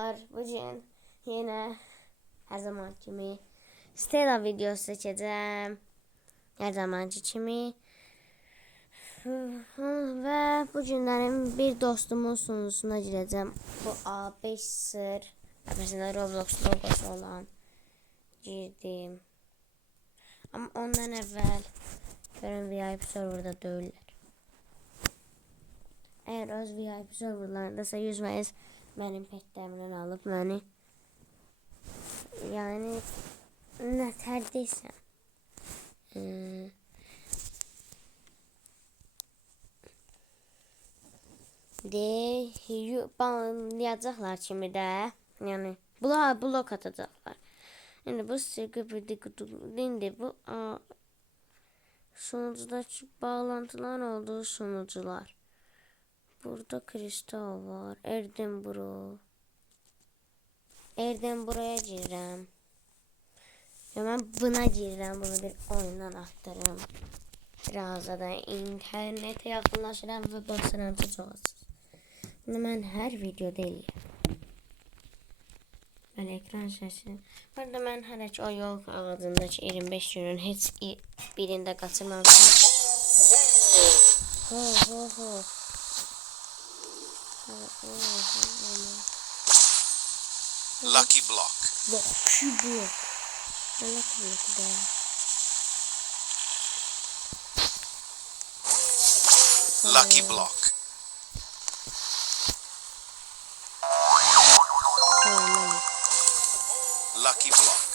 Bugün yine her zaman kimi Stella videosu çekeceğim. Her zamanki kimi. Ve bugünlerim bir dostumun sunusuna gireceğim. Bu A5 sır. Mesela Roblox logosu olan girdim. Ama ondan evvel görün VIP serverda değiller. Eğer öz VIP serverlarındasa yüzmeyiz benim petlerimden alıp beni yani ne terdeysem banlayacaklar kimi də yani blok atacaklar. Şimdi bu şimdi bu sunucudaki bağlantılar olduğu sunucular. Burada kristal var. Erdinburg'a girəm. Ya ben buna girəm. Bunu bir oyundan aktarım. Biraz da internete yaxınlaşıram və basıram ki çox açıq. Şimdi mən hər videoda eləyəm. Ben ekran səsi. Burada mən hələ ki o yol ağacındakı 25 günün heç birində qaçırmamışam. Lucky block. Lucky block. Lucky block da. Lucky block. Lucky block.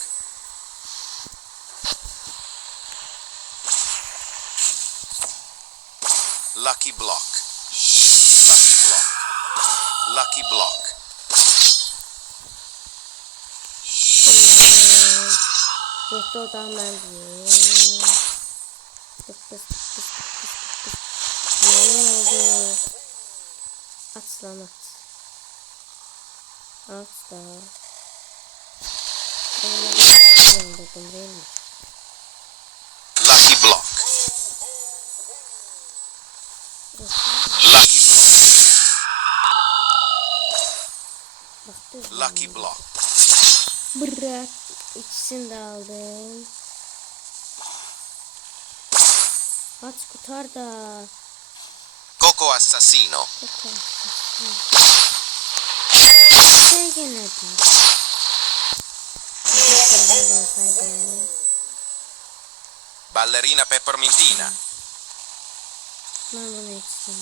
Lucky block. Lucky block. Lucky block. Yetti odamdan diyor. Ne oldu? At lan at. At da. Dedim değil mi? Lucky block. Lucky block. Lucky block. Bırak. İkisini de aldım. Aç kurtar da. Coco assassino. Şey gene değil. Ballerina peppermintina. Ben bunu içtim.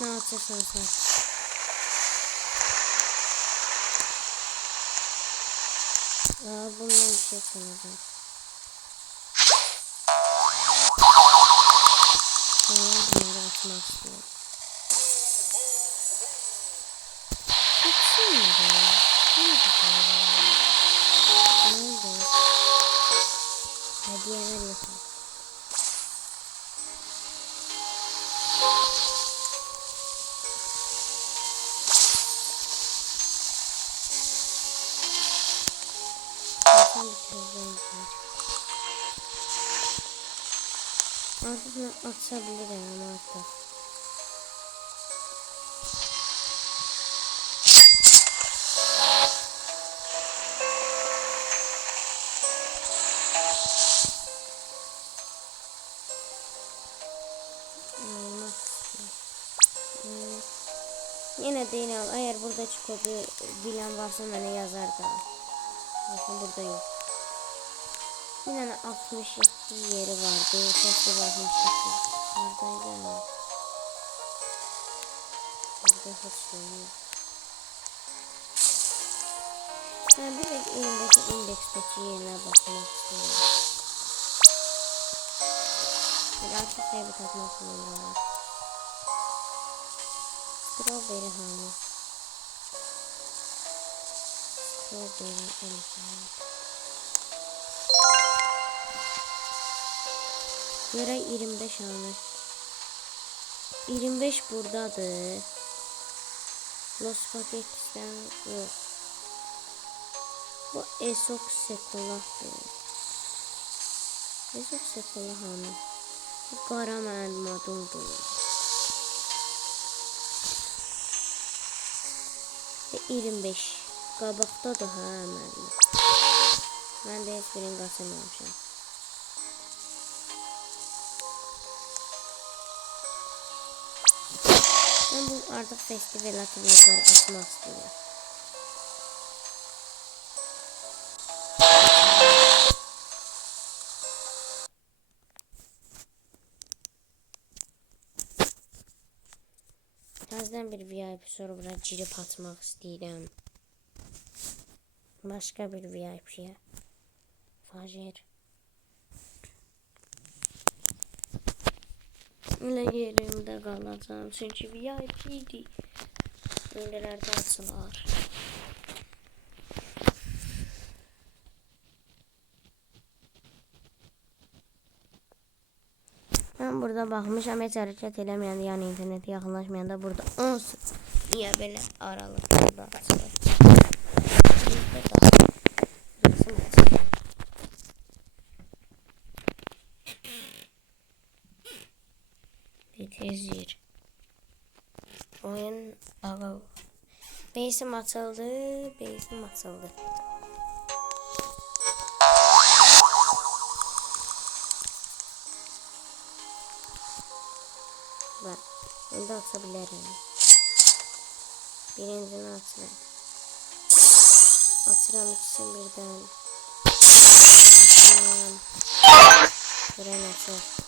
Ne yapacaksan sen. Bundan bir şey sanacağım. Bunları atmak istiyorum. Baksana ya. Ne oldu? Hediyeler yapalım. Artık atabilirim ama artık. Yine de yine al. Eğer burada kodu bilen varsa bana yazar da. Bakın burada yok. Yine 67 yeri vardı. Sesli 68. Neredeydi? Burada hiç yok. Ben bir de elimdeki indeksteki yerine bakmak istiyorum. Hadi artık şey bir tatmak zorunda. Strawberry honey. Strawberry honey. Göre 25 anı. 25 buradadır. Los Paket'ten yok. Bu Esok Sekolah'dır. Esok Sekolah hanı. Bu qara mənim adımdır. 25. Qabaqdadır ha mənim. Mən də heç birini qaçırmamışam. Mən bu artıq festival aktivlikləri açmaq istəyirəm. Təzədən bir VIP server'a girib atmaq istəyirəm. Başqa bir VIP'yə. Fajr. Elə yerimdə qalacağım. Çünki VIP'dir. Öylələrdə açılar. Ben burada baxmışam, heç hərəkət eləməyəndə, yəni internete yaxınlaşmayanda burada 10 niyə belə aralıqlarda açılır. Bitir. Oyun ağı. Base'im açıldı, base'im açıldı. Bak, bunu da atabilirim. Birincini atıram. Atıram ikisini birden. Atıram. Buran atır.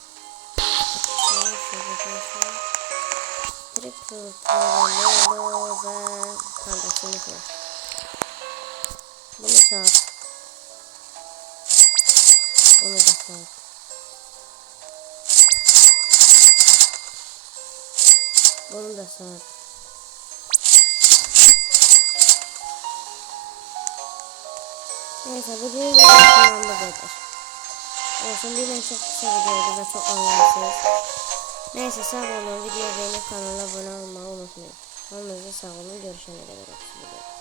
Triple Tornado ve kandasını koy. Bunu sat. Bunu da sat. Bunu da sat. Neyse bugün videosundan bu kadar. Olsun bir çok kısa videoydu ve çok anlamsız. Neyse sağ olun, videoyu beğenip kanala abone olmayı unutmayın. Olmanızı sağ olun, görüşene kadar.